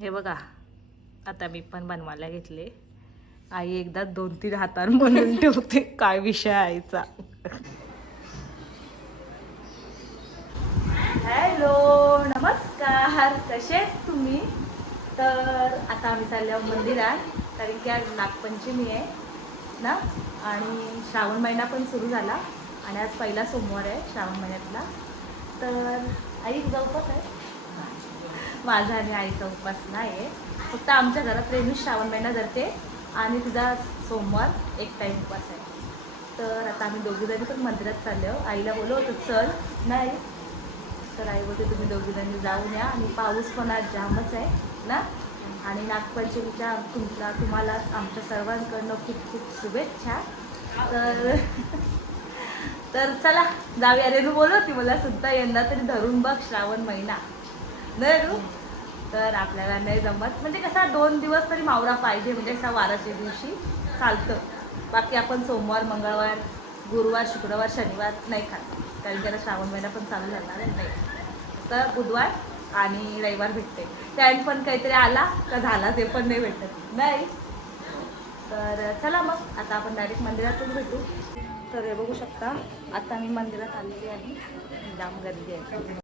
हे बघा, आता मी पण बनवायला घेतले. आई एकदा 2-3 हातान बनवून ठेवते. काय विषय आईचा. हॅलो, नमस्कार, कसे आहेत तुम्ही? तर आता आम्ही चाललो मंदिरात, कारण की आज नागपंचमी आहे ना, आणि श्रावण महिना पण सुरू झाला आणि आज पहिला सोमवार आहे श्रावण महिन्यातला. तर आई तुझा उपवास आहे? माझा आणि आईचा उपवास नाही आहे. फक्त आमच्या घरात रेणू श्रावण महिना धरते आणि तुझा सोमवार एक टाईम उपवास आहे. तर आता आम्ही दोघीजणी पण मंदिरात चाललो. आईला बोललो होतं चल, नाही तर आई बोलते तुम्ही दोघीजणी जाऊन या, आणि पाऊस पण आज जामच आहे ना, आणि नागपंचमीच्या तुम्हाला आमच्या सर्वांकडनं खूप खूप शुभेच्छा. तर तर चला जाऊया. रेणू बोलवती मला सुद्धा यंदा तरी धरून बघ श्रावण महिना नाही रू. तर आपल्याला नाही जमत, म्हणजे कसा 2 दिवस तरी मावळा पाहिजे, म्हणजे असा वाराच्या दिवशी चालतं. बाकी आपण सोमवार, मंगळवार, गुरुवार, शुक्रवार, शनिवार नाही खात, कारण त्याला श्रावण महिना पण चालू झाला नाही. तर बुधवार आणि रविवार भेटते. त्याने पण काहीतरी आला का झाला ते पण नाही भेटत नाही. तर चला मग आता आपण डायरेक्ट मंदिरातच भेटू. तर हे बघू शकता, आता मी मंदिरात आलेली आहे. जाम गर्दी आहे.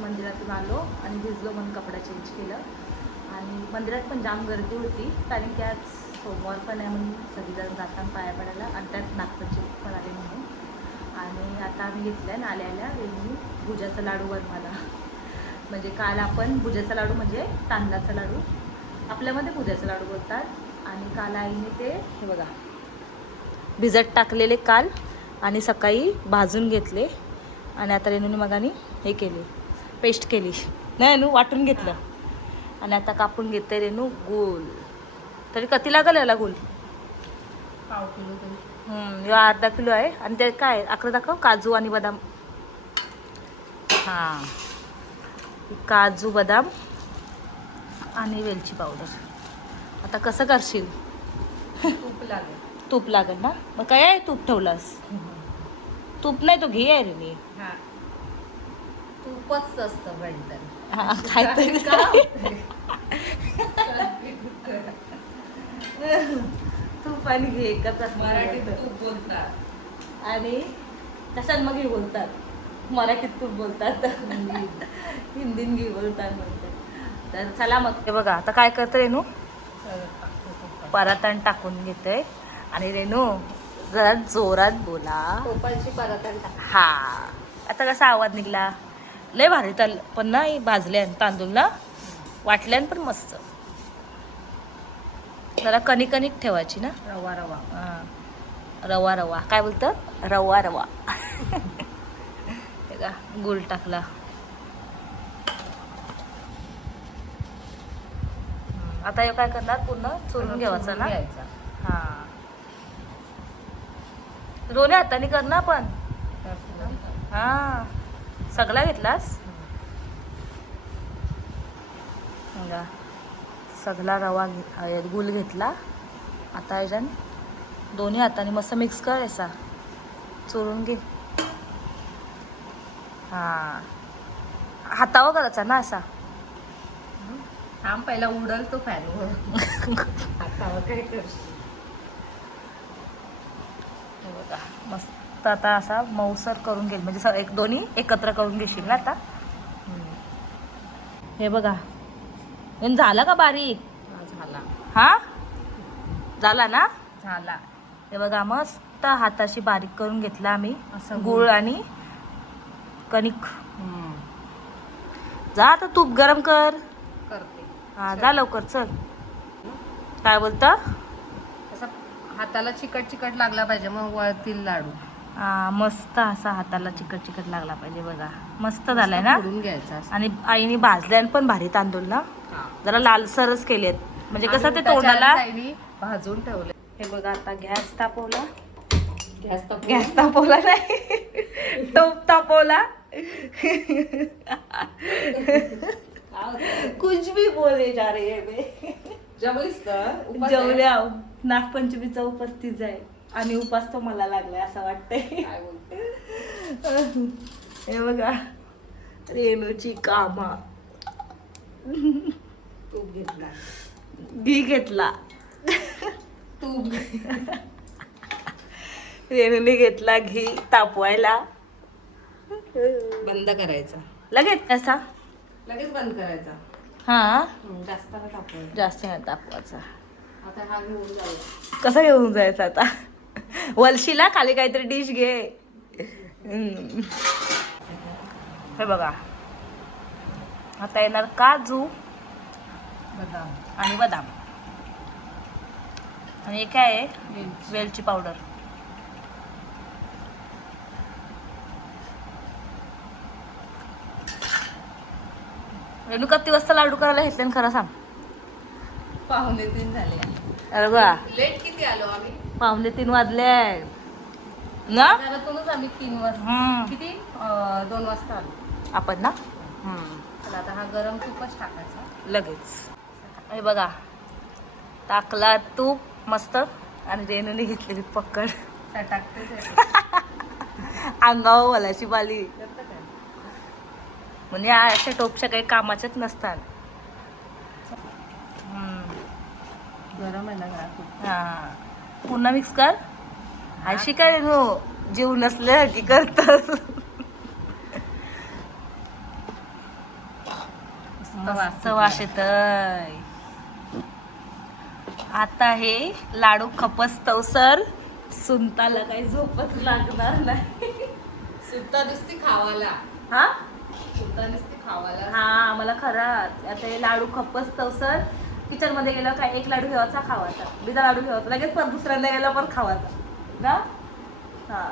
मंदिरातून आलो आणि भिजलो म्हणून कपडा चेंज केलं. आणि मंदिरात पण जाम गर्दी होती, कारण की आज सोमवार पण आहे म्हणून सगळीजण जाताना पाया पडायला, आणि त्यात नागपंचमी पण आले म्हणून. आणि आता आम्ही घेतलं आहे आल्या रेणू भुजाचा लाडू बनवायला. म्हणजे काल आपण भुजाचा लाडू म्हणजे तांदळाचा लाडू, आपल्यामध्ये भुजाचा लाडू बोलतात. आणि काल आईने ते हे बघा भिजत टाकलेले काल, आणि सकाळी भाजून घेतले, आणि आता रेणूने मगानी हे केले, पेस्ट केली नाही रेणू, वाटून घेतलं. आणि आता कापून घेते रेणू गोल. तरी किती लागेल याला गोल? पाव किलो तरी. अर्धा किलो आहे. आणि ते काय आकडे दाखव, काजू आणि बदाम. हां, काजू, बदाम आणि वेलची पावडर. आता कसं करशील? तूप लागेल. तूप लागेल ना, मग काय आहे तूप ठेवलास? तूप नाही तो घी आहे रे. मी हा, तूपच असतं बेटर. हां, काहीतरी तूप आणि घी एकच असतं. मराठीत तूप बोलतात. आणि कशात मग घी बोलतात? मराठीत तूप बोलतात, हिंदीत घी बोलतात म्हणतात. तर चला मग हे बघा, आता काय करतं रेणू, परातण टाकून घेते. आणि रेणू जरा जोरात बोला. टोपालची परातण टाक. हा, आता कसा आवाज निघला? लय भारी ताल पण ना, भाजल्यान तांदूळ ना, वाटल्यान पण मस्त. जरा कणिक ठेवायची ना. रवा रवा. हां, रवा रवा काय बोलतं, रवा रवा. बघा गुळ टाकला. आता हे काय करणार पूर्ण चुरून घ्यायचं ना. घ्यायचा. हा दोन्ही हाताने कर ना पण. हा सगळा घेतलास. बघा सगळा रवा गुळ घेतला. आता याच्यान दोन्ही हाताने मस्त मिक्स करायचा. चुरून घे. हा हातावर करायचा ना असा. थांब पहिला उडल तो फॅनवर. हातावर काय करशील. हे बघा मस्त आता असा मऊसर करून घेईल म्हणजे एक दोन्ही एकत्र करून घेशील ना आता. हे बघा हे झालं का बारीक. झाला. हा झाला ना. झाला. हे बघा मस्त हाताशी बारीक करून घेतला आम्ही असं गुळ आणि कणिक. जा आता तूप गरम कर. करते. हा जा लवकर चल. काय बोलतं. असं हाताला चिकट चिकट लागला पाहिजे मग वळतील लाडू. हा मस्त असा हाताला चिकट चिकट लागला पाहिजे. बघा मस्त झालाय ना. फोडून घ्यायचा असं. आणि आईने भाजल्यान पण भारी तांदूळ ना. हा. जरा लालसरच केलेत म्हणजे कसं ते त्याच्या तोंडाला. आधी ताईने भाजून ठेवले. हे बघा आता गॅस तापवला. गॅस गॅस तापवला नाही टोप तापवला. कुछ भी बोले जा रही है बे. जमलीस तर जेवल्या नागपंचमीचा उपास तीच आहे आणि उपास तो मला लागलाय असं वाटतंय. काय बोलते. हे बघा रेणूची कामा. तूप घेतला. घी घेतला. तूप रेणूने घेतला घी तापवायला. बंद करायचा. लगेच असा. लगेच बंद करायचा. हा जास्त नाही तापवायचा. जास्त नाही तापवायचा. आता हा घेऊन जाऊया. कसा घेऊन जायचा आता. वलशीला खाली काहीतरी डिश घे. हे बघा आता येणार काजू बदाम आणि बदाम आणि हे काय आहे वेलची. वेलची पावडर. रेणू किती वाजता लाडू करायला घेतले खरं सांग. 2:45 झाले. अरे बा लेट किती आलो आम्ही. 2:45 वाजले ना. घरातूनच आम्ही 3 वाजता हम्म. किती 2 वाजता आलो. आपण ना तर आता हा गरम तूपच टाकायचा. लगेच. हे बघा टाकला तूप मस्त आणि रेणूने घेतलेली पकड. काय टाकतेच अंगावर वलाची बाली. करतं काय. म्हणजे अशा टोपच्या काही कामाच्याच नसतात. गरम आहे ना घरात तूप. हा पुन्हा मिक्स कर. अशी काय रेणू जीव नसले की करतात. मस्त वास येतय. आता हे लाडू खपसतवसर सुनताला काही झोपच लागणार नाही. सुद्धा नुसती खावाला. हा सुद्धा नुसती खावाला. हा मला खरंच आता हे लाडू खपसतवसर किचन मध्ये गेलं काय एक लाडू घ्यावाचा खावाचा बिदा लाडू घ्यावाचा लगेच पण दुसऱ्यांदा गेला पण खावाचा ना. हा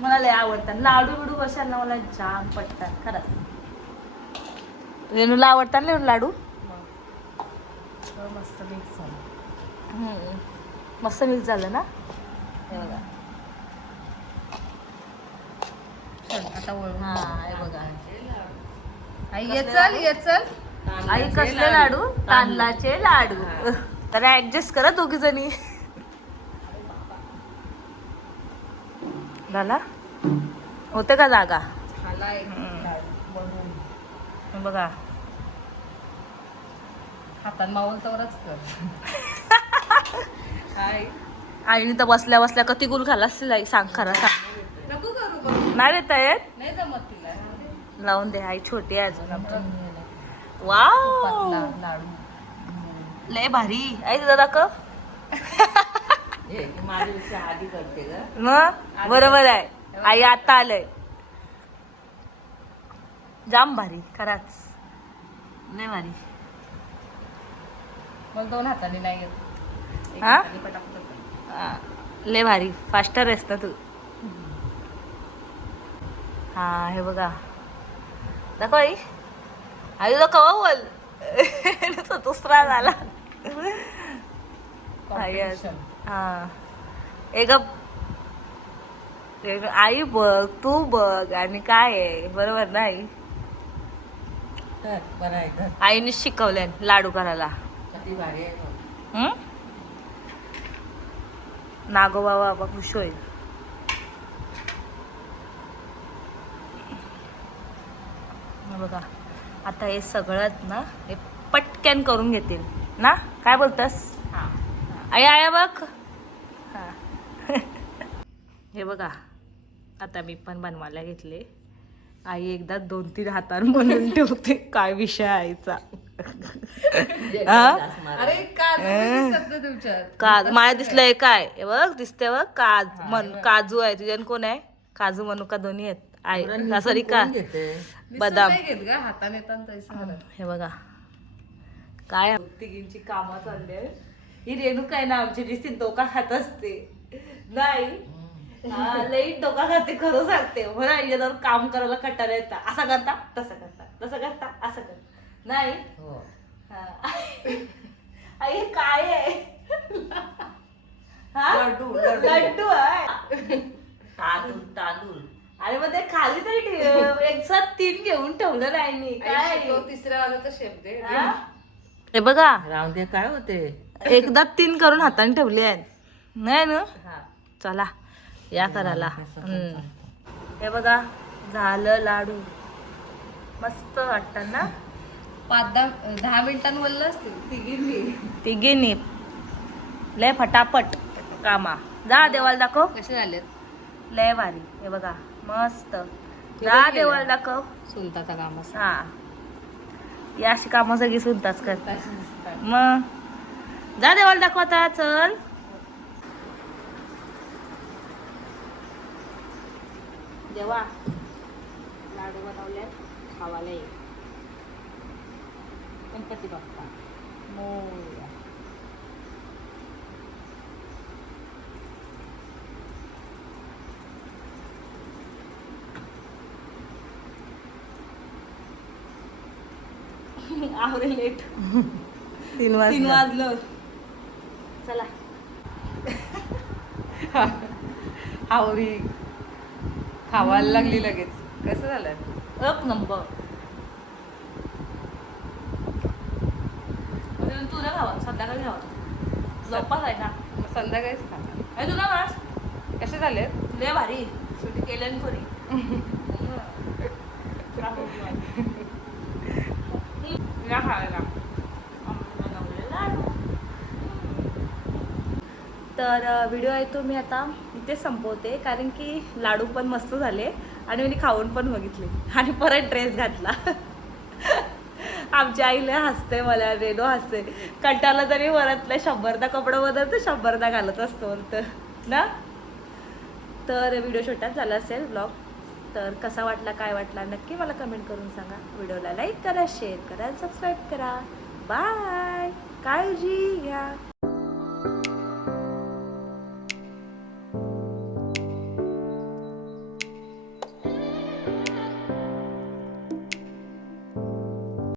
मला लय आवडतात लाडू बिडू कशाला मला जाम पटतात खरंच. रेणूला आवडतात ना लाडू. मस्त मिक्स झालं. मस्त मिक्स झालं ना. हे बघा चल आता वळून. हा हे बघा आई ये चल ये चल. आई कसले लाडू तांदळाचे लाडू. तर ऍडजस्ट करा दोघी जणी. झाला होते का जागा. खाला एक लाडू बनवून. हे बघा हातान मावल तरच कर. आईने तर बसल्या बसल्या किती गुल खाला असतील आई सांग खरं सांग. नको करू बघ. नाही देता येत. नाही जमत तिला. लावून दे आई छोटी आहे अजून आमची. तुपातला वाव लाडू. लय भारी आई तुझा दाखव. माझ्यापेक्षा आधी करते ग. मग बरोबर आहे आई आता आलंय. जाम भारी खराच लय भारी. मला 2 हाताने नाही येत. एक हा? हाताने पटापट करते. लय भारी फास्टर आहेस ना तू. हा हे बघा दाखव आई आई तुझा कवा बोल तो दुसरा झाला हा एक आई बघ तू बघ आणि काय आहे बरोबर ना आई आईने शिकवल्या लाडू करायला नागोबा बाबा खुश होईल बघा आता हे सगळंच ना हे पटकन करून घेतील ना काय बोलतस आई आया बघ हा हे बघा आता मी पण बनवायला घेतले आई एकदा 2-3 हातान बनवून ठेवते काय विषय आईचा अरे तुमच्यात काज मला दिसलंय काय हे बघ दिसते बघ काजू आहे तुझ्यान कोण आहे काजू मनुका दोन्ही आहेत आई सॉरी का बदाम घेत ग हाताने हे बघा काय तिघींची कामं चालली ही रेणुका आहे ना आमची दिसती डोका खात असते नाही लई डोका खाते खरं सांगते मला याच्यावर काम करायला कंटाळा येतात असं करता तसं करता तसं करता असं करता नाही आई काय आहे लड्डू आहे तांदूळ अरे मग ते खाली तरी एक साथ 3 घेऊन ठेवलं नाही काय तिसऱ्या वाला शेप दे हे बघा राहून दे काय होते एकदा 3 करून हाताने ठेवले आहेत नाही ना चला या करायला हे बघा झालं लाडू मस्त वाटत ना 5-10 मिनिटांनी बोललं असतील तिघींनी लय फटाफट कामा जा देवाला दाखव कसे झालेत लय भारी हे बघा मस्त जा देवाला दाखव सुलताचा काम असं हा या अशी कामं सगळी सुनताच करतात मग जा देवाला दाखव आता चल देवा लाडू बनवले खावाला ये गणपती बाप्पा मोरया आवरे लेट 3 वाजलं चला आवरी खावायला लागली लगेच कसं झालं एक नंबर तू ना खावा संध्याकाळी खावा झोपाच आहे ना मग संध्याकाळीच खाणार अरे तुला मास कसे झालेत लय भारी शेवटी केलं कोणी या खायला तर व्हिडिओ आहे तो मी आता इथे संपवते कारण की लाडू पण मस्त झाले आणि मी खाऊन पण बघितले आणि परत ड्रेस घातला आमच्या आईला हसते मला रेडो हसते कंटाळला तरी वरतल्या 100दा कपडा बदलतो 100दा घालत असतो तर ना तर व्हिडिओ छोटाच झाला असेल ब्लॉग तर कसा वाटला काय वाटला नक्की मला कमेंट करून सांगा व्हिडिओला लाईक करा शेअर करा सबस्क्राईब करा बाय काळजी घ्या